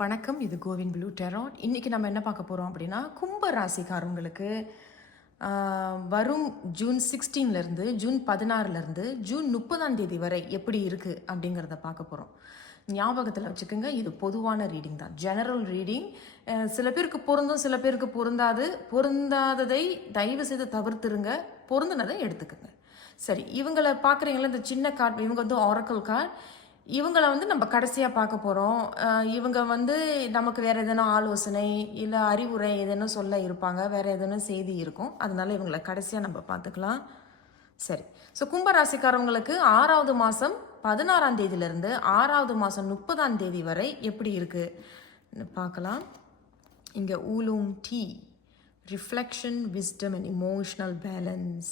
வணக்கம் இது CoWIN blue tarot. இன்றைக்கி நம்ம என்ன பார்க்க போகிறோம் அப்படின்னா கும்ப ராசிக்காரவங்களுக்கு வரும் ஜூன் சிக்ஸ்டீன்லேருந்து ஜூன் பதினாறுலேருந்து ஜூன் முப்பதாம் தேதி வரை எப்படி இருக்குது அப்படிங்கிறத பார்க்க போகிறோம் ஞாபகத்தில் வச்சுக்கோங்க இது பொதுவான ரீடிங் தான். ஜெனரல் ரீடிங் சில பேருக்கு பொருந்தும் சில பேருக்கு பொருந்தாது. பொருந்தாததை தயவு செய்து தவிர்த்துருங்க. பொருந்தினதை எடுத்துக்கோங்க. சரி இவங்களை பார்க்குறீங்களா? இந்த சின்ன கார்டு இவங்க வந்து ஆரக்கல் கார்டு இவங்களை வந்து நம்ம கடைசியாக பார்க்க போகிறோம் இவங்க வந்து நமக்கு வேறு எதனா ஆலோசனை இல்லை அறிவுரை எதனா சொல்ல இருப்பாங்க. வேறு எதுனா செய்தி இருக்கும். அதனால இவங்களை கடைசியாக நம்ம பார்த்துக்கலாம். சரி. ஸோ கும்பராசிக்காரவங்களுக்கு ஆறாவது மாதம் பதினாறாம் தேதியிலேருந்து ஆறாவது மாதம் முப்பதாம் தேதி வரை எப்படி இருக்குது பார்க்கலாம். இங்கே ஊலூம் the reflection wisdom and emotional balance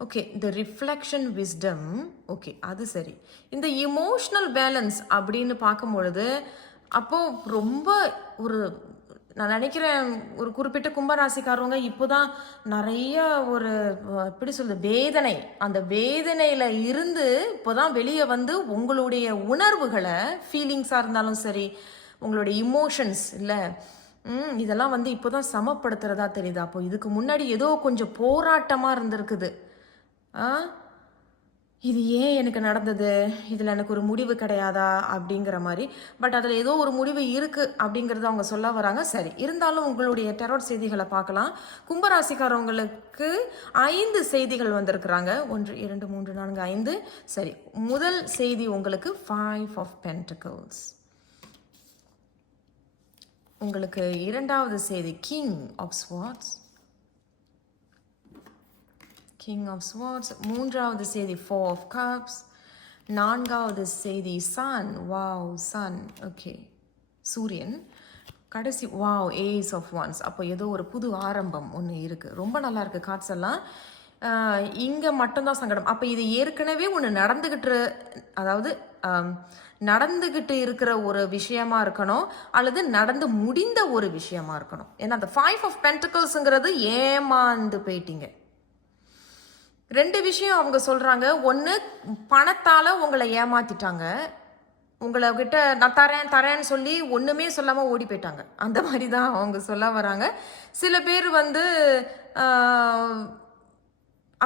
okay இந்த ரிஃப்ளெக்ஷன் விஸ்டம் ஓகே அது சரி. இந்த இமோஷனல் பேலன்ஸ் அப்படின்னு பார்க்கும் பொழுது அப்போது ரொம்ப ஒரு நான் நினைக்கிறேன் ஒரு குறிப்பிட்ட கும்பராசிக்காரவங்க இப்போதான் நிறைய ஒரு எப்படி சொல்றது வேதனை அந்த வேதனையில் இருந்து இப்போ தான் வெளியே வந்து உங்களுடைய உணர்வுகளை ஃபீலிங்ஸாக இருந்தாலும் சரி உங்களுடைய இமோஷன்ஸ் இல்லை ம் இதெல்லாம் வந்து இப்போதான் சமப்படுத்துறதா தெரியுது. அப்போ இதுக்கு முன்னாடி ஏதோ கொஞ்சம் போராட்டமாக இருந்திருக்குது. ஆ? இது ஏன் எனக்கு நடந்தது? இதில் எனக்கு ஒரு முடிவு கிடையாதா? அப்படிங்கிற மாதிரி. பட் அதில் ஏதோ ஒரு முடிவு இருக்குது அப்படிங்கிறத அவங்க சொல்ல வராங்க. சரி இருந்தாலும் உங்களுடைய டெரோட் செய்திகளை பார்க்கலாம். கும்பராசிக்காரவங்களுக்கு ஐந்து செய்திகள் வந்திருக்கிறாங்க. ஒன்று இரண்டு மூன்று நான்கு ஐந்து. சரி முதல் செய்தி உங்களுக்கு ஃபைவ் ஆஃப் பென்டிகல்ஸ் உங்களுக்கு இரண்டாவது செய்தி king of swords king of swords மூன்றாவது செய்தி ஃபோர் ஆஃப் கப்ஸ் நான்காவது செய்தி சன் வாவ் சன் ஓகே சூரியன். கடைசி வாவ் ஏஸ் ஆஃப் ஒன்ஸ் அப்போ ஏதோ ஒரு புது ஆரம்பம் ஒன்று இருக்குது ரொம்ப நல்லா இருக்குது கார்ட்ஸ் எல்லாம். இங்கே மட்டும்தான் சங்கடம். அப்போ இது ஏற்கனவே ஒன்று நடந்துக்கிட்டு அதாவது நடந்துக்கிட்டு இருக்கிற ஒரு விஷயமா இருக்கணும் அல்லது நடந்து முடிந்த ஒரு விஷயமா இருக்கணும். ஏன்னா அந்த ஃபைவ் ஆஃப் பென்டிகல்ஸுங்கிறது ஏமாந்து போயிட்டீங்க. ரெண்டு விஷயம் அவங்க சொல்கிறாங்க ஒன்று பணத்தால் உங்களை ஏமாத்திட்டாங்க. உங்களை கிட்ட நான் தரேன் தரேன்னு சொல்லி ஒன்றுமே சொல்லாமல் ஓடி போயிட்டாங்க. அந்த மாதிரி தான் அவங்க சொல்ல வராங்க. சில பேர் வந்து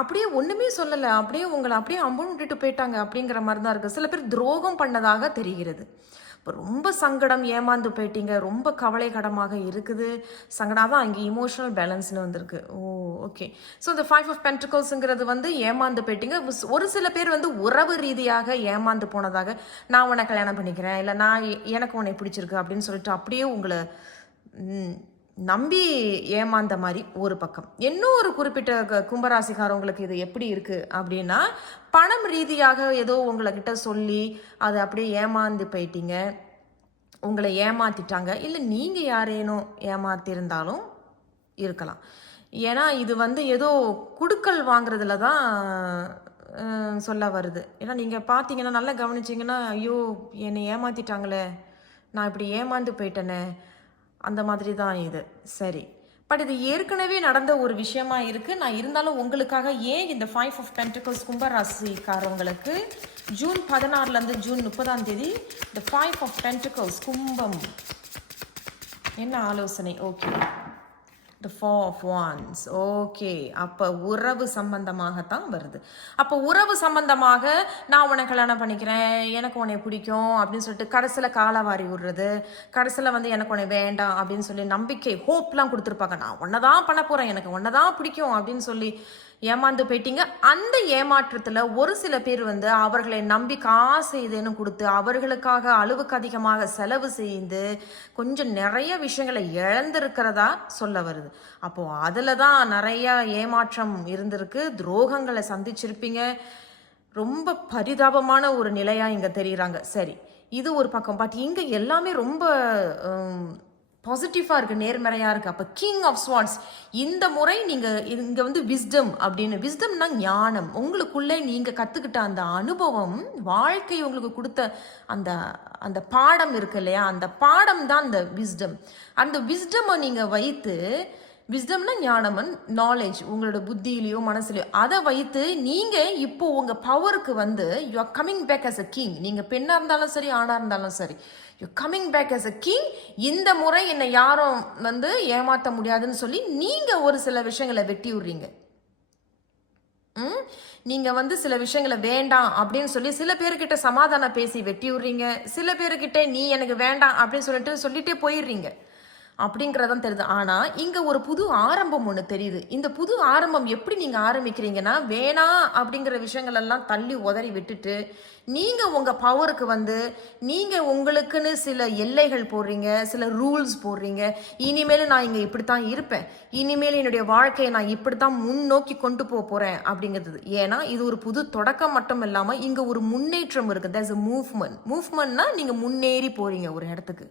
அப்படியே ஒன்றுமே சொல்லலை. அப்படியே உங்களை அப்படியே அம்புன்னு விட்டுட்டு போயிட்டாங்க அப்படிங்கிற மாதிரி தான் இருக்குது சில பேர் துரோகம் பண்ணதாக தெரிகிறது. இப்போ ரொம்ப சங்கடம் ஏமாந்து போயிட்டீங்க. ரொம்ப கவலைகடமாக இருக்குது. சங்கடம் தான் அங்கே இமோஷனல் பேலன்ஸ்னு வந்திருக்கு. ஓ ஓகே ஸோ இந்த ஃபைவ் ஆஃப் பென்டிகல்ஸுங்கிறது வந்து ஏமாந்து போயிட்டீங்க. ஒரு சில பேர் வந்து உறவு ரீதியாக ஏமாந்து போனதாக நான் உன்னை கல்யாணம் பண்ணிக்கிறேன். இல்லை நான் எ- எனக்கு உன்னை பிடிச்சிருக்கு அப்படின்னு சொல்லிட்டு அப்படியே உங்களை நம்பி ஏமாந்த மாதிரி ஒரு பக்கம். இன்னும் ஒரு குறிப்பிட்ட க- கும்பராசிக்காரவங்களுக்கு இது எப்படி இருக்குது அப்படின்னா பணம் ரீதியாக ஏதோ உங்களைக்கிட்ட சொல்லி அதை அப்படியே ஏமாந்து போயிட்டீங்க. உங்களை ஏமாத்திட்டாங்க. இல்லை நீங்கள் யாரேனும் ஏமாத்திருந்தாலும் இருக்கலாம். ஏன்னா இது வந்து ஏதோ குடுக்கல் வாங்குறதுல தான் சொல்ல வருது. ஏன்னா நீங்கள் பார்த்தீங்கன்னா நல்லா கவனிச்சிங்கன்னா ஐயோ என்னை ஏமாத்திட்டாங்களே. நான் இப்படி ஏமாந்து போயிட்டேனே. அந்த மாதிரி தான் இது. சரி. பட் இது ஏற்கனவே நடந்த ஒரு விஷயமா இருக்கு. நான் இருந்தாலும் உங்களுக்காக ஏன் இந்த ஃபைவ் ஆஃப் பென்டிகல்ஸ் கும்பராசிக்காரவங்களுக்கு ஜூன் பதினாறுல இருந்து ஜூன் முப்பதாம் தேதி இந்த ஃபைவ் ஆஃப் பென்டிகல்ஸ் கும்பம்? என்ன ஆலோசனை? Okay the four of wands okay அப்போ உறவு சம்பந்தமாகத்தான் வருது. அப்போ உறவு சம்பந்தமாக நான் உன்னை கல்யாணம் பண்ணிக்கிறேன் எனக்கு உன்னை பிடிக்கும் அப்படின்னு சொல்லிட்டு கடைசியில் காலவாரி விடுறது கடைசியில் வந்து எனக்கு உன்னை வேண்டாம் அப்படின்னு சொல்லி நம்பிக்கை ஹோப்லாம் கொடுத்துருப்பாங்க. நான் ஒன்றை தான் பண்ண போகிறேன் எனக்கு ஒன்றை தான் பிடிக்கும் அப்படின்னு சொல்லி ஏமாந்து போயிட்டீங்க. அந்த ஏமாற்றத்தில் ஒரு சில பேர் வந்து அவர்களை நம்பி காசு இதுன்னு கொடுத்து அவர்களுக்காக அளவுக்கு அதிகமாக செலவு செய்து கொஞ்சம் நிறைய விஷயங்களை இழந்திருக்கிறதா சொல்ல வருது. அப்போது அதில் தான் நிறைய ஏமாற்றம் இருந்திருக்கு. துரோகங்களை சந்திச்சிருப்பீங்க. ரொம்ப பரிதாபமான ஒரு நிலையாக இங்கே தெரிகிறாங்க சரி இது ஒரு பக்கம். பட் இங்கே எல்லாமே ரொம்ப பாசிட்டிவாக இருக்குது நேர்மறையாக இருக்குது அப்போ கிங் ஆஃப் ஸ்வான்ஸ் இந்த முறை நீங்கள் இங்கே வந்து விஸ்டம் அப்படின்னு விஸ்டம்னா ஞானம். உங்களுக்குள்ளே நீங்கள் கற்றுக்கிட்ட அந்த அனுபவம் வாழ்க்கை உங்களுக்கு கொடுத்த அந்த அந்த பாடம் இருக்கு இல்லையா? அந்த பாடம் தான் அந்த விஸ்டம் அந்த விஸ்டமை நீங்கள் வைத்து விஸ்டம்னா ஞானமன் நாலேஜ் உங்களோட புத்தியிலையோ மனசுலையோ அதை வைத்து நீங்கள் இப்போ உங்கள் பவருக்கு வந்து you are coming back as a king நீங்கள் பெண்ணாக இருந்தாலும் சரி ஆணாக இருந்தாலும் சரி you coming back as a king இந்த முறை என்னை யாரும் வந்து ஏமாற்ற முடியாதுன்னு சொல்லி நீங்கள் ஒரு சில விஷயங்களை வெட்டி விடுறீங்க. ம்? நீங்கள் வந்து சில விஷயங்களை வேண்டாம் அப்படின்னு சொல்லி சில பேர்கிட்ட சமாதானம் பேசி வெட்டி விடுறீங்க. சில பேர்கிட்ட நீ எனக்கு வேண்டாம் அப்படின்னு சொல்லிட்டு சொல்லிட்டே போயிடுறீங்க. அப்படிங்கிறதான் தெரியுது. ஆனால் இங்கே ஒரு புது ஆரம்பம் ஒன்று தெரியுது. இந்த புது ஆரம்பம் எப்படி நீங்கள் ஆரம்பிக்கிறீங்கன்னா வேணாம் அப்படிங்கிற விஷயங்கள் எல்லாம் தள்ளி உதறி விட்டுட்டு நீங்கள் உங்கள் பவருக்கு வந்து நீங்கள் உங்களுக்குன்னு சில எல்லைகள் போடுறீங்க சில ரூல்ஸ் போடுறீங்க. இனிமேல் நான் இங்கே இப்படித்தான் இருப்பேன். இனிமேல் என்னுடைய வாழ்க்கையை நான் இப்படித்தான் முன்னோக்கி கொண்டு போக போகிறேன் அப்படிங்கிறது. ஏன்னா இது ஒரு புது தொடக்கம் மட்டும் இல்லாமல் இங்கே ஒரு முன்னேற்றம் இருக்குது தேர்ஸ் அ மூவ்மெண்ட் மூவ்மெண்ட்னா நீங்கள் முன்னேறி போகிறீங்க ஒரு இடத்துக்கு.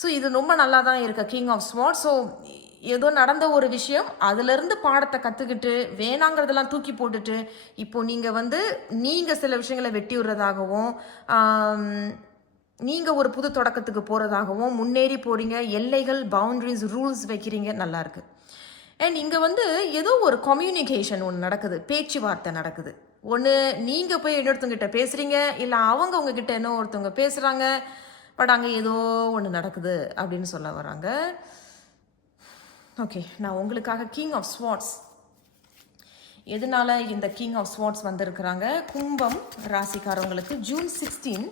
ஸோ இது ரொம்ப நல்லா தான் இருக்கு. கிங் ஆஃப் ஸ்மார்ட் ஸோ ஏதோ நடந்த ஒரு விஷயம் அதுலேருந்து பாடத்தை கற்றுக்கிட்டு வேணாங்கிறதெல்லாம் தூக்கி போட்டுட்டு இப்போ நீங்கள் வந்து நீங்கள் சில விஷயங்களை வெட்டி விடுறதாகவும் நீங்கள் ஒரு புது தொடக்கத்துக்கு போகிறதாகவும் முன்னேறி போகிறீங்க எல்லைகள் பவுண்டரிஸ் ரூல்ஸ் வைக்கிறீங்க நல்லாயிருக்கு அண்ட் இங்கே வந்து ஏதோ ஒரு கம்யூனிகேஷன் ஒன்று நடக்குது பேச்சுவார்த்தை நடக்குது. ஒன்று நீங்கள் போய் இன்னொருத்தவங்கிட்ட பேசுகிறீங்க இல்லை அவங்க உங்ககிட்ட என்ன ஒருத்தவங்க பேசுகிறாங்க பட் அங்கே ஏதோ ஒன்று நடக்குது அப்படின்னு சொல்ல வராங்க. ஓகே நான் உங்களுக்காக கிங் ஆஃப் ஸ்வாட்ஸ் எதனால இந்த கிங் ஆஃப் ஸ்வாட்ஸ் வந்திருக்கிறாங்க? கும்பம் ராசிக்காரவங்களுக்கு June sixteen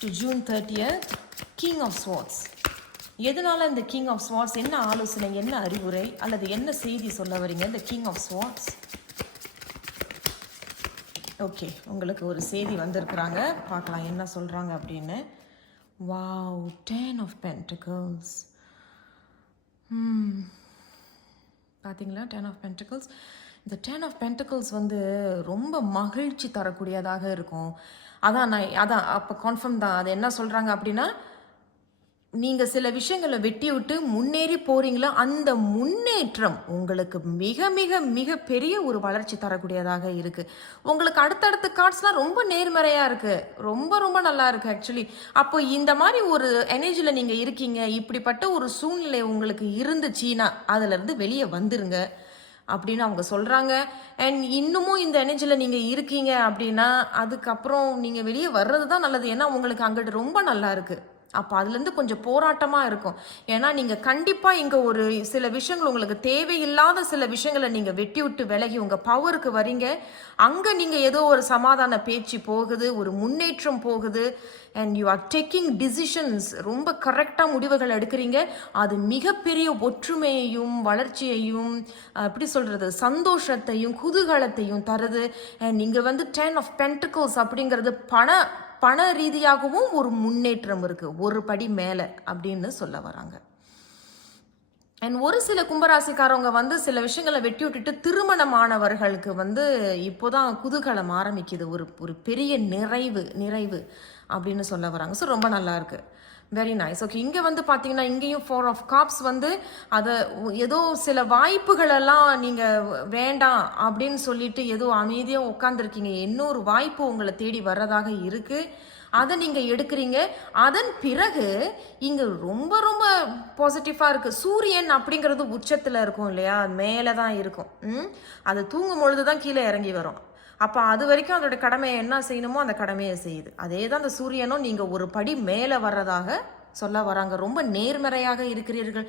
to June thirtieth king of swords எதனால இந்த கிங் ஆஃப் ஸ்வாட்ஸ் என்ன ஆலோசனை என்ன அறிவுரை அல்லது என்ன செய்தி சொல்ல வரீங்க இந்த கிங் ஆஃப் ஸ்வாட்ஸ் ஓகே உங்களுக்கு ஒரு செய்தி வந்திருக்கிறாங்க. பார்க்கலாம் என்ன சொல்கிறாங்க அப்படின்னு. வாவ் டென் ஆஃப் பென்டிகல்ஸ் பார்த்தீங்களா டென் ஆஃப் பென்டிகல்ஸ் இந்த டென் ஆஃப் பென்டிகல்ஸ் வந்து ரொம்ப மகிழ்ச்சி தரக்கூடியதாக இருக்கும். அதான் நான் அதான் அப்போ கன்ஃபார்ம் தான். அது என்ன சொல்கிறாங்க அப்படின்னா நீங்கள் சில விஷயங்களை வெட்டி விட்டு முன்னேறி போகிறீங்களோ அந்த முன்னேற்றம் உங்களுக்கு மிக மிக மிக பெரிய ஒரு வளர்ச்சி தரக்கூடியதாக இருக்குது உங்களுக்கு அடுத்தடுத்த கார்ட்ஸ்லாம் ரொம்ப நேர்மறையாக இருக்குது ரொம்ப ரொம்ப நல்லா இருக்குது ஆக்சுவலி அப்போ இந்த மாதிரி ஒரு எனர்ஜியில் நீங்கள் இருக்கீங்க. இப்படிப்பட்ட ஒரு சூழ்நிலை உங்களுக்கு இருந்துச்சுன்னா அதுலேருந்து வெளியே வந்துருங்க அப்படின்னு அவங்க சொல்கிறாங்க அண்ட் இன்னமும் இந்த எனர்ஜியில் நீங்கள் இருக்கீங்க அப்படின்னா அதுக்கப்புறம் நீங்கள் வெளியே வர்றது தான் நல்லது. ஏன்னா உங்களுக்கு அங்கிட்டு ரொம்ப நல்லா இருக்குது அப்போ அதுலேருந்து கொஞ்சம் போராட்டமாக இருக்கும். ஏன்னா நீங்கள் கண்டிப்பாக இங்கே ஒரு சில விஷயங்கள் உங்களுக்கு தேவையில்லாத சில விஷயங்களை நீங்கள் வெட்டி விட்டு விலகி உங்கள் பவருக்கு வரீங்க. அங்கே நீங்கள் ஏதோ ஒரு சமாதான பேச்சு போகுது ஒரு முன்னேற்றம் போகுது and you are taking decisions ரொம்ப கரெக்டாக முடிவுகள் எடுக்கிறீங்க. அது மிகப்பெரிய ஒற்றுமையையும் வளர்ச்சியையும் எப்படி சொல்கிறது சந்தோஷத்தையும் குதூகலத்தையும் தருது. அண்ட் நீங்கள் வந்து டென் ஆஃப் பென்டிகல்ஸ் அப்படிங்கிறது பண பண ரீதியாகவும் ஒரு முன்னேற்றம் இருக்குது ஒரு படி மேலே அப்படின்னு சொல்ல வராங்க. அண்ட் ஒரு சில கும்பராசிக்காரவங்க வந்து சில விஷயங்களை வெட்டி விட்டுட்டு திருமணமானவர்களுக்கு வந்து இப்போதான் குதூகலம் ஆரம்பிக்குது. ஒரு ஒரு பெரிய நிறைவு நிறைவு. அப்படின்னு சொல்ல வராங்க. ஸோ ரொம்ப நல்லா இருக்குது வெரி நைஸ் ஓகே இங்கே வந்து பார்த்தீங்கன்னா இங்கேயும் ஃபோர் ஆஃப் காப்ஸ் வந்து அதை ஏதோ சில வாய்ப்புகளெல்லாம் நீங்கள் வேண்டாம் அப்படின்னு சொல்லிட்டு ஏதோ அமைதியாக உட்காந்துருக்கீங்க இன்னொரு வாய்ப்பு உங்களை தேடி வர்றதாக இருக்குது அதை நீங்கள் எடுக்கிறீங்க. அதன் பிறகு இங்கே ரொம்ப ரொம்ப பாசிட்டிவாக இருக்குது சூரியன் அப்படிங்கிறது உச்சத்தில் இருக்கும் இல்லையா? மேலே தான் இருக்கும். ம்? அது தூங்கும் பொழுது தான் கீழே இறங்கி வரும். அப்போ அது வரைக்கும் அதோட கடமையை என்ன செய்யணுமோ அந்த கடமையை செய்யுது. அதே தான் அந்த சூரியனும் நீங்கள் ஒரு படி மேலே வர்றதாக சொல்ல வராங்க. ரொம்ப நேர்மறையாக இருக்கிறீர்கள்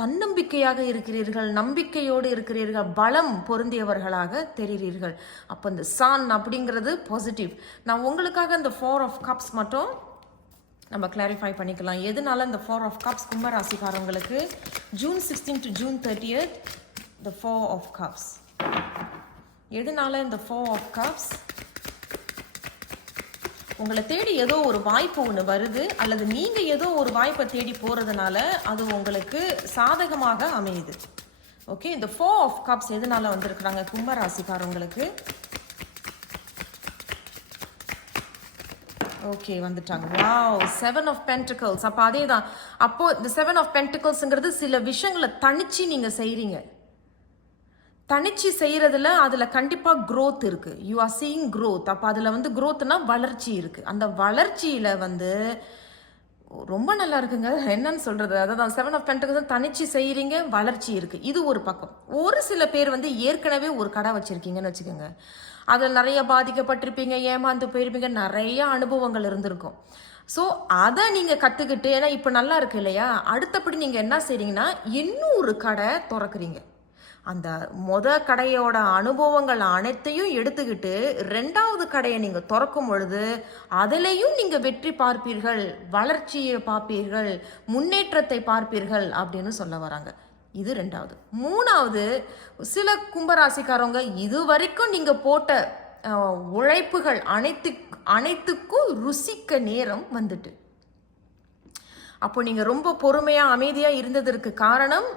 தன்னம்பிக்கையாக இருக்கிறீர்கள் நம்பிக்கையோடு இருக்கிறீர்கள் பலம் பொருந்தியவர்களாக தெரிகிறீர்கள். அப்போ இந்த சான் அப்படிங்கிறது பாசிட்டிவ் நான் உங்களுக்காக இந்த ஃபோர் ஆஃப் கப்ஸ் மட்டும் நம்ம கிளாரிஃபை பண்ணிக்கலாம். எதனால இந்த four of cups கும்பராசிக்காரங்களுக்கு June sixteen to June thirtieth the four of cups எதனால இந்த ஃபோர் ஆஃப் கப்ஸ் உங்களை தேடி ஏதோ ஒரு வாய்ப்பு ஒன்று வருது அல்லது நீங்கள் ஏதோ ஒரு வாய்ப்பை தேடி போகிறதுனால அது உங்களுக்கு சாதகமாக அமையுது. ஓகே இந்த ஃபோர் ஆஃப் கப்ஸ் எதனால வந்திருக்கிறாங்க கும்பராசிக்காரவங்களுக்கு ஓகே வந்துட்டாங்க. வாவ் செவன் ஆஃப் பென்டிகல்ஸ் அப்போ அதே தான் அப்போது இந்த செவன் ஆஃப் பென்டிகல்ஸுங்கிறது சில விஷயங்களை தனிச்சு நீங்கள் செய்கிறீங்க தனிச்சு செய்கிறதுல அதில் கண்டிப்பாக க்ரோத் இருக்குது யூ ஆர் சீயிங் க்ரோத் அப்போ அதில் வந்து க்ரோத்னா வளர்ச்சி இருக்குது அந்த வளர்ச்சியில் வந்து ரொம்ப நல்லா இருக்குங்க. என்னன்னு சொல்கிறது அதான் செவன் ஆஃப் பென்டகல்ஸ் தனிச்சு செய்கிறீங்க வளர்ச்சி இருக்குது இது ஒரு பக்கம். ஒரு சில பேர் வந்து ஏற்கனவே ஒரு கடை வச்சுருக்கீங்கன்னு வச்சுக்கோங்க. அதில் நிறைய பாதிக்கப்பட்டிருப்பீங்க ஏமாந்து போயிருப்பீங்க நிறைய அனுபவங்கள் இருந்திருக்கும். ஸோ அதை நீங்கள் கற்றுக்கிட்டு ஏன்னா இப்போ நல்லா இருக்கு இல்லையா? அடுத்தபடி நீங்கள் என்ன செய்றீங்கன்னா இன்னொரு கடை திறக்கிறீங்க. அந்த மொத கடையோட அனுபவங்கள் அனைத்தையும் எடுத்துக்கிட்டு ரெண்டாவது கடையை நீங்கள் திறக்கும் பொழுது அதிலையும் நீங்கள் வெற்றி பார்ப்பீர்கள் வளர்ச்சியை பார்ப்பீர்கள் முன்னேற்றத்தை பார்ப்பீர்கள் அப்படின்னு சொல்ல வராங்க. இது ரெண்டாவது மூணாவது சில கும்பராசிக்காரவங்க இது வரைக்கும் நீங்கள் போட்ட உழைப்புகள் அனைத்து அனைத்துக்கும் ருசிக்க நேரம் வந்துட்டு. அப்போ நீங்கள் ரொம்ப பொறுமையாக அமைதியாக இருந்ததற்கு காரணம்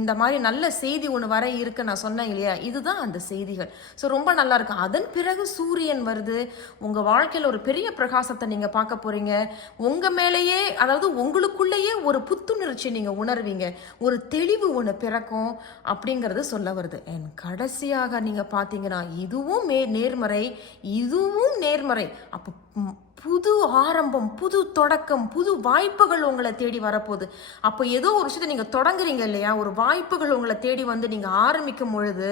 இந்த மாதிரி நல்ல செய்தி ஒன்று வர இருக்கு நான் சொன்னேன் இல்லையா? இதுதான் அந்த செய்திகள். ஸோ ரொம்ப நல்லா இருக்கும் அதன் பிறகு சூரியன் வருது. உங்கள் வாழ்க்கையில் ஒரு பெரிய பிரகாசத்தை நீங்கள் பார்க்க போறீங்க. உங்கள் மேலேயே அதாவது உங்களுக்குள்ளேயே ஒரு புத்துணர்ச்சி நீங்கள் உணர்வீங்க. ஒரு தெளிவு ஒன்று பிறக்கும் அப்படிங்கிறது சொல்ல வருது. என் கடைசியாக நீங்கள் பார்த்தீங்கன்னா இதுவும் மே நேர்மறை இதுவும் நேர்மறை. அப்போ புது ஆரம்பம் புது தொடக்கம் புது வாய்ப்புகள் உங்களை தேடி வரப்போகுது. அப்போ ஏதோ ஒரு விஷயத்தை நீங்கள் தொடங்குறீங்க இல்லையா? ஒரு வாய்ப்புகள் உங்களை தேடி வந்து நீங்கள் ஆரம்பிக்கும் பொழுது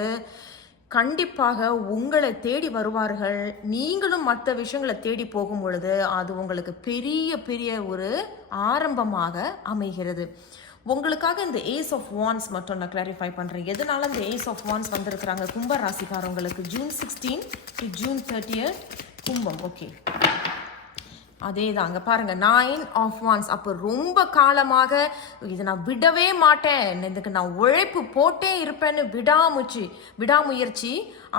கண்டிப்பாக உங்களை தேடி வருவார்கள். நீங்களும் மற்ற விஷயங்களை தேடி போகும் பொழுது அது உங்களுக்கு பெரிய பெரிய ஒரு ஆரம்பமாக அமைகிறது. உங்களுக்காக இந்த ஏஸ் ஆஃப் வான்ஸ் மட்டும் நான் கிளாரிஃபை பண்ணுறேன் எதனால இந்த ஏஸ் ஆஃப் வான்ஸ் வந்திருக்கிறாங்க? கும்ப ராசிக்காரவங்களுக்கு June sixteen to June thirtieth கும்பம் ஓகே அதே தான் அங்கே பாருங்க நைன் ஆஃப் ஒன்ஸ் அப்போ ரொம்ப காலமாக இதை நான் விடவே மாட்டேன். இதுக்கு நான் உழைப்பு போட்டே இருப்பேன்னு விடாமுச்சு விடாமுயற்சி.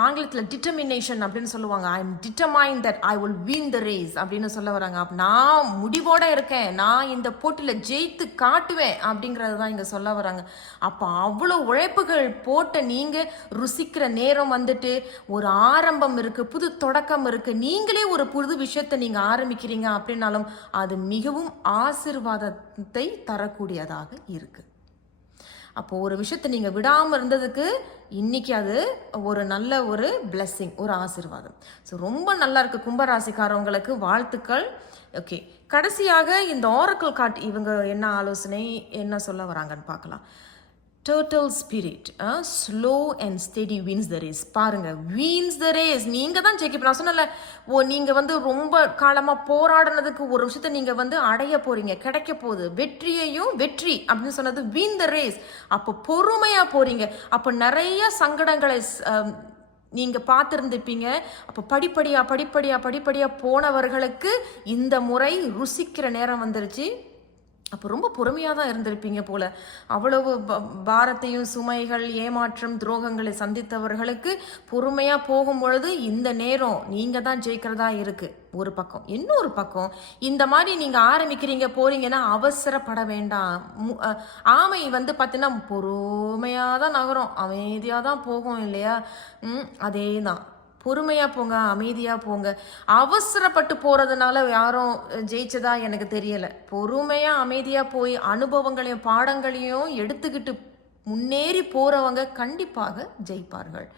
ஆங்கிலத்தில் டிட்டர்மினேஷன் அப்படின்னு சொல்லுவாங்க. I am determine that I will win the race அப்படின்னு சொல்ல வராங்க. நான் முடிவோட இருக்கேன். நான் இந்த போட்டியில் ஜெயித்து காட்டுவேன் அப்படிங்கிறது தான் இங்கே சொல்ல வராங்க. அப்போ அவ்வளோ உழைப்புகள் போட்ட நீங்கள் ருசிக்கிற நேரம் வந்துட்டு ஒரு ஆரம்பம் இருக்குது புது தொடக்கம் இருக்குது நீங்களே ஒரு புது விஷயத்தை நீங்கள் ஆரம்பிக்கிறீங்க அப்படின்னாலும் அது மிகவும் ஆசிர்வாதத்தை தரக்கூடியதாக இருக்குது அப்போ ஒரு விஷயத்தை நீங்கள் விடாமல் இருந்ததுக்கு இன்றைக்கி அது ஒரு நல்ல ஒரு blessing ஒரு ஆசீர்வாதம். ஸோ ரொம்ப நல்லா இருக்குது கும்பராசிக்காரவங்களுக்கு வாழ்த்துக்கள். ஓகே கடைசியாக இந்த ஆரக்கிள் காட் இவங்க என்ன ஆலோசனை என்ன சொல்ல வராங்கன்னு பார்க்கலாம். Total spirit slow and steady wins the race பாருங்கள் வீன்ஸ் த ரேஸ் நீங்கள் தான் ஜெயிக்க நான் சொன்னல ஓ நீங்கள் வந்து ரொம்ப காலமாக போராடினதுக்கு ஒரு விஷயத்த நீங்கள் வந்து அடைய போகிறீங்க கிடைக்க போகுது. வெற்றியையும் வெற்றி அப்படின்னு சொன்னது வீன் த ரேஸ் அப்போ பொறுமையாக போகிறீங்க அப்போ நிறைய சங்கடங்களை நீங்கள் பார்த்துருந்துப்பீங்க அப்போ படிப்படியாக படிப்படியாக படிப்படியாக போனவர்களுக்கு இந்த முறை ருசிக்கிற நேரம் வந்துருச்சு. அப்போ ரொம்ப பொறுமையாக தான் இருந்திருப்பீங்க போல. அவ்வளவு பாரத்தையும் சுமைகள் ஏமாற்றம் துரோகங்களை சந்தித்தவர்களுக்கு பொறுமையாக போகும் பொழுது இந்த நேரம் நீங்கள் தான் ஜெயிக்கிறதா இருக்குது ஒரு பக்கம். இன்னொரு பக்கம் இந்த மாதிரி நீங்கள் ஆரம்பிக்கிறீங்க போகிறீங்கன்னா அவசரப்பட வேண்டாம். மு- ஆமை வந்து பார்த்தீங்கன்னா பொறுமையாக தான் நகரும். அமைதியாக தான் போகும் இல்லையா? அதே தான் பொறுமையாக போங்க அமைதியாக போங்க. அவசரப்பட்டு போகிறதுனால யாரும் ஜெயிச்சதா எனக்கு தெரியலை. பொறுமையாக அமைதியாக போய் அனுபவங்களையும் பாடங்களையும் எடுத்துக்கிட்டு முன்னேறி போகிறவங்க கண்டிப்பாக ஜெயிப்பார்கள்.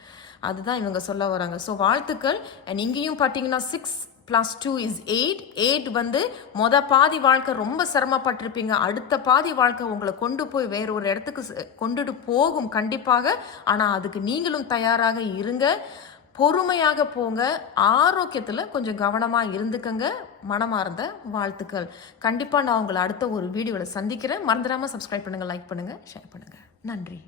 அதுதான் இவங்க சொல்ல வராங்க. ஸோ வாழ்த்துக்கள். அண்ட் இங்கேயும் பார்த்தீங்கன்னா six plus two is eight eight வந்து மொத பாதி வாழ்க்கை ரொம்ப சிரமப்பட்டிருப்பீங்க. அடுத்த பாதி வாழ்க்கை உங்களை கொண்டு போய் வேற ஒரு இடத்துக்கு கொண்டுட்டு போகும் கண்டிப்பாக. ஆனால் அதுக்கு நீங்களும் தயாராக இருங்க. பொறுமையாக போங்க. ஆரோக்கியத்தில் கொஞ்சம் கவனமாக இருந்துக்கங்க. மனமார்ந்த வாழ்த்துக்கள். கண்டிப்பாக நான் உங்களை அடுத்த ஒரு வீடியோவில் சந்திக்கிறேன். மறந்துடாமல் சப்ஸ்கிரைப் பண்ணுங்கள் லைக் பண்ணுங்கள் ஷேர் பண்ணுங்கள் நன்றி.